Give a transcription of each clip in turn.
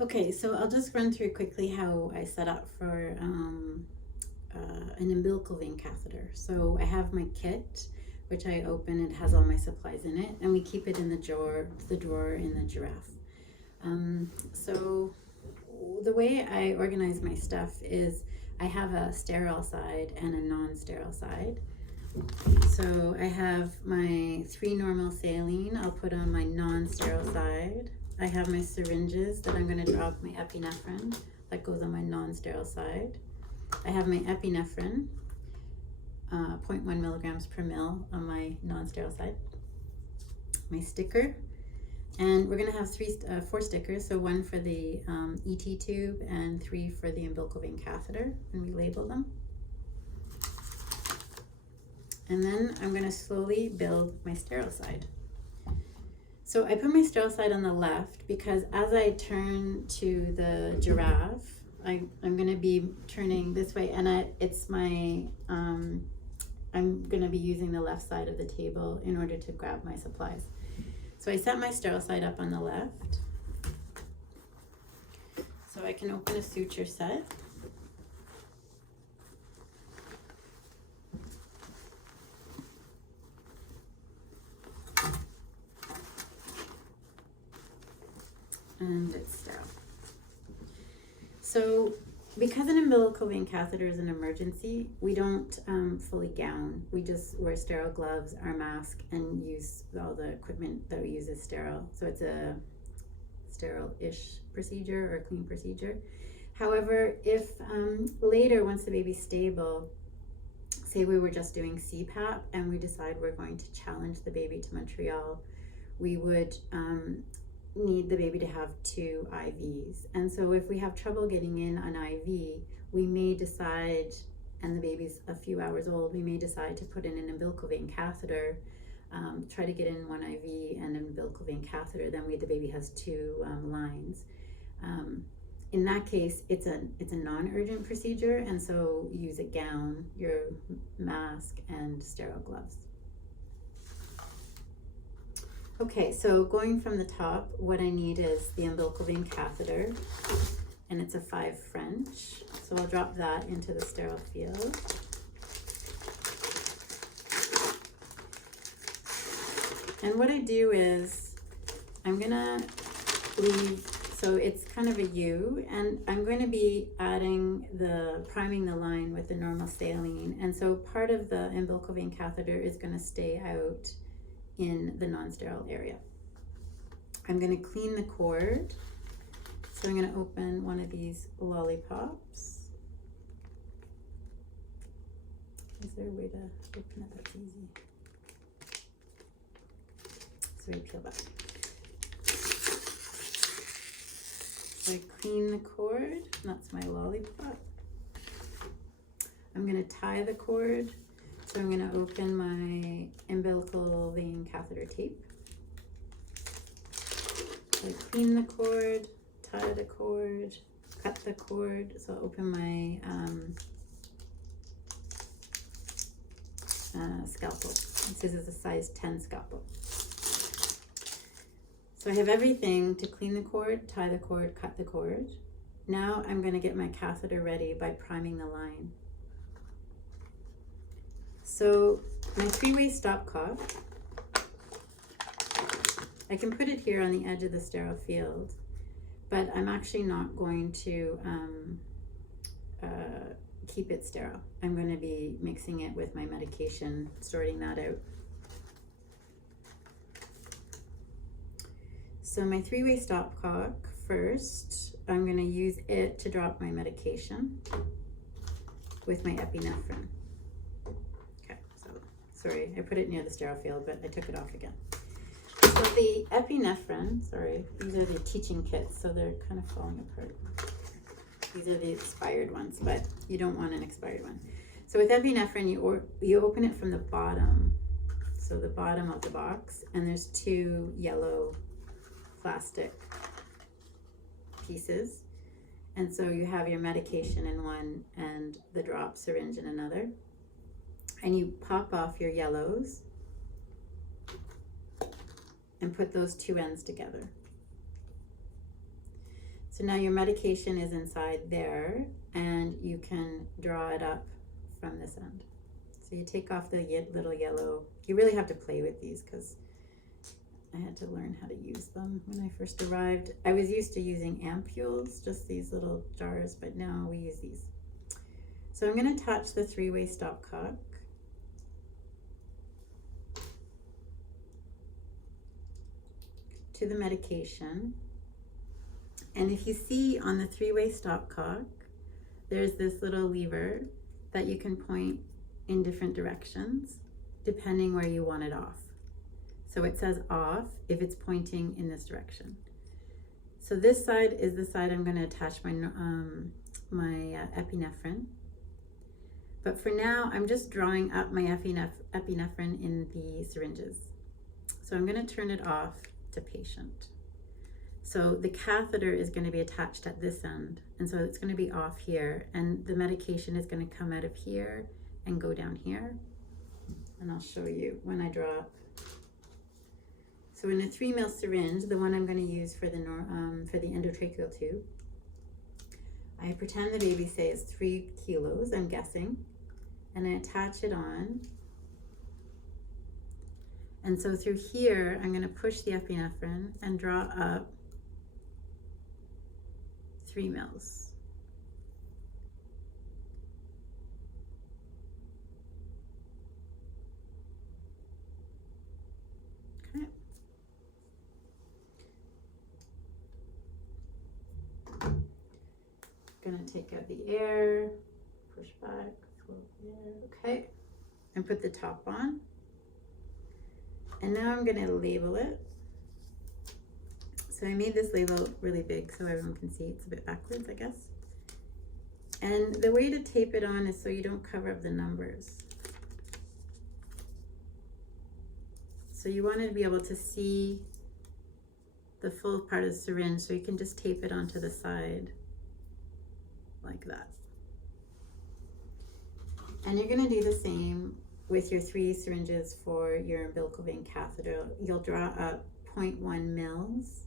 Okay, so I'll just run through quickly how I set up for an umbilical vein catheter. So I have my kit, which I open. It has all my supplies in it, and we keep it in the drawer in the giraffe. So the way I organize my stuff is I have a sterile side and a non-sterile side. So I have my 3 normal saline. I'll put on my non-sterile side. I have my syringes that I'm going to drop my epinephrine. That goes on my non-sterile side. I have my epinephrine, 0.1 milligrams per mil on my non-sterile side. My sticker, and we're going to have 4 stickers. So 1 for the ET tube and 3 for the umbilical vein catheter, and we label them. And then I'm going to slowly build my sterile side. So I put my sterile side on the left because as I turn to the giraffe, I'm going to be turning this way, and I'm going to be using the left side of the table in order to grab my supplies. So I set my sterile side up on the left. So I can open a suture set. And it's sterile. So because an umbilical vein catheter is an emergency, we don't fully gown. We just wear sterile gloves, our mask, and use all the equipment that we use is sterile. So it's a sterile-ish procedure or clean procedure. However, if later, once the baby's stable, say we were just doing CPAP and we decide we're going to challenge the baby to Montreal, we would need the baby to have 2 IVs. And so if we have trouble getting in an IV, we may decide, and the baby's a few hours old, we may decide to put in an umbilical vein catheter, try to get in 1 IV and an umbilical vein catheter, then the baby has 2 lines. In that case, it's a non-urgent procedure, and so you use a gown, your mask, and sterile gloves. Okay, so going from the top, what I need is the umbilical vein catheter, and it's a 5 French. So I'll drop that into the sterile field. And what I do is I'm gonna leave, so it's kind of a U, and I'm going to be priming the line with the normal saline. And so part of the umbilical vein catheter is gonna stay out in the non-sterile area. I'm going to clean the cord. So I'm going to open one of these lollipops. Is there a way to open it that's easy? So we peel that. So I clean the cord. That's my lollipop. I'm going to tie the cord. So I'm going to open my umbilical vein catheter tape. So I clean the cord, tie the cord, cut the cord. So I'll open my scalpel. This is a size 10 scalpel. So I have everything to clean the cord, tie the cord, cut the cord. Now I'm going to get my catheter ready by priming the line. So my 3-way stopcock, I can put it here on the edge of the sterile field, but I'm actually not going to keep it sterile. I'm going to be mixing it with my medication, sorting that out. So my 3-way stopcock, first, I'm going to use it to drop my medication with my epinephrine. Sorry, I put it near the sterile field, but I took it off again. So the epinephrine, sorry, these are the teaching kits, so they're kind of falling apart. These are the expired ones, but you don't want an expired one. So with epinephrine, you open it from the bottom, so the bottom of the box, and there's 2 yellow plastic pieces. And so you have your medication in one and the drop syringe in another. And you pop off your yellows and put those 2 ends together. So now your medication is inside there, and you can draw it up from this end. So you take off the little yellow. You really have to play with these because I had to learn how to use them when I first arrived. I was used to using ampules, just these little jars, but now we use these. So I'm going to attach the 3-way stopcock. To the medication. And if you see on the 3-way stopcock, there's this little lever that you can point in different directions depending where you want it off. So it says off if it's pointing in this direction. So this side is the side I'm going to attach my epinephrine. But for now, I'm just drawing up my epinephrine in the syringes. So I'm going to turn it off to patient. So the catheter is going to be attached at this end, and so it's going to be off here, and the medication is going to come out of here and go down here. And I'll show you when I draw up. So in a 3 ml syringe, the one I'm going to use for the endotracheal tube, I pretend the baby say is 3 kilos, I'm guessing, and I attach it on. And so through here, I'm going to push the epinephrine and draw up 3 mils. Okay. Going to take out the air, push back, okay, and put the top on. And now I'm going to label it. So I made this label really big so everyone can see. It's a bit backwards, I guess. And the way to tape it on is so you don't cover up the numbers. So you want to be able to see the full part of the syringe, so you can just tape it onto the side like that. And you're going to do the same with your 3 syringes for your umbilical vein catheter. You'll draw up 0.1 mils.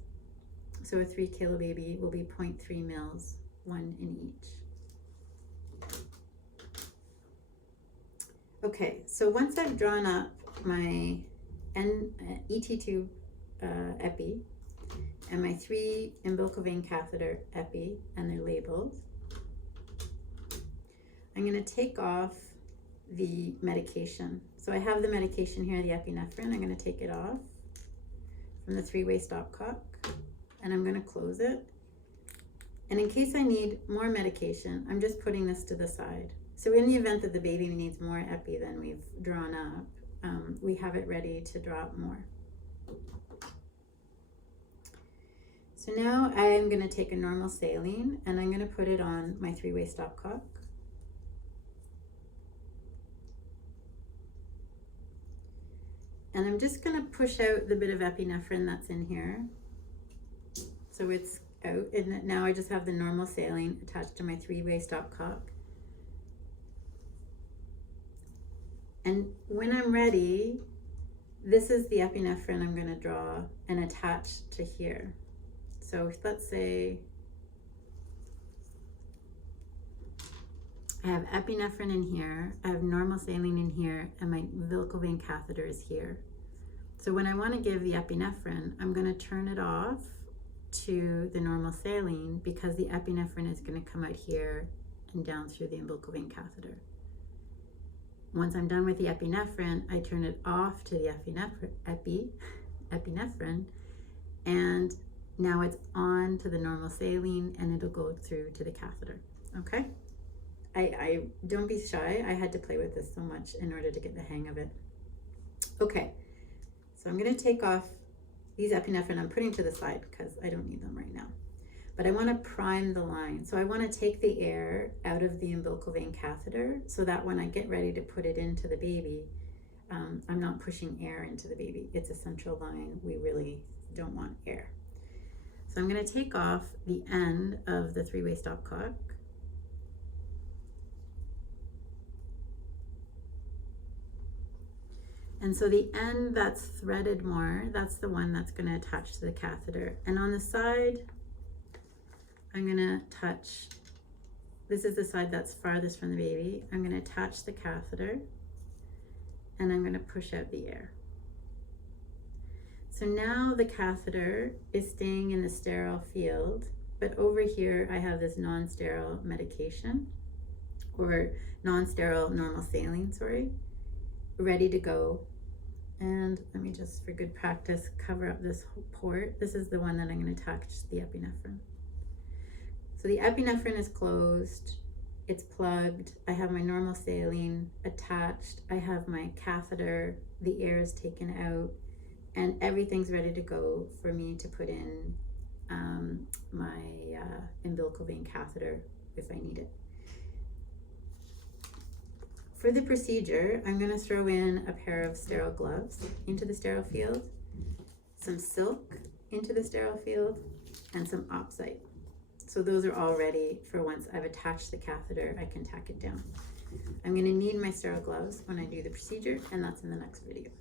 So a 3 kilo baby will be 0.3 mils, 1 in each. Okay, so once I've drawn up my ET tube epi and my 3 umbilical vein catheter epi, and they're labeled, I'm going to take off the medication. So I have the medication here, the epinephrine. I'm going to take it off from the 3-way stopcock, and I'm going to close it. And in case I need more medication, I'm just putting this to the side. So in the event that the baby needs more epi than we've drawn up, we have it ready to draw up more. So now I'm going to take a normal saline and I'm going to put it on my 3-way stopcock. And I'm just going to push out the bit of epinephrine that's in here. So it's out, and now I just have the normal saline attached to my 3-way stopcock. And when I'm ready, this is the epinephrine I'm going to draw and attach to here. So let's say I have epinephrine in here, I have normal saline in here, and my umbilical vein catheter is here. So when I want to give the epinephrine, I'm going to turn it off to the normal saline because the epinephrine is going to come out here and down through the umbilical vein catheter. Once I'm done with the epinephrine, I turn it off to the epinephrine, and now it's on to the normal saline and it'll go through to the catheter. Okay? I don't be shy. I had to play with this so much in order to get the hang of it. Okay, so I'm going to take off these epinephrine. I'm putting to the side because I don't need them right now. But I want to prime the line. So I want to take the air out of the umbilical vein catheter so that when I get ready to put it into the baby, I'm not pushing air into the baby. It's a central line. We really don't want air. So I'm going to take off the end of the 3-way stopcock. And so the end that's threaded more, that's the one that's going to attach to the catheter. And on the side, I'm gonna touch, this is the side that's farthest from the baby. I'm gonna attach the catheter and I'm gonna push out the air. So now the catheter is staying in the sterile field, but over here I have this non-sterile medication, or non-sterile normal saline, sorry, ready to go. And let me just, for good practice, cover up this whole port. This is the one that I'm going to attach the epinephrine. So the epinephrine is closed, it's plugged, I have my normal saline attached, I have my catheter, the air is taken out, and everything's ready to go for me to put in my umbilical vein catheter if I need it. For the procedure, I'm going to throw in a pair of sterile gloves into the sterile field, some silk into the sterile field, and some Opsite. So those are all ready for once I've attached the catheter, I can tack it down. I'm going to need my sterile gloves when I do the procedure, and that's in the next video.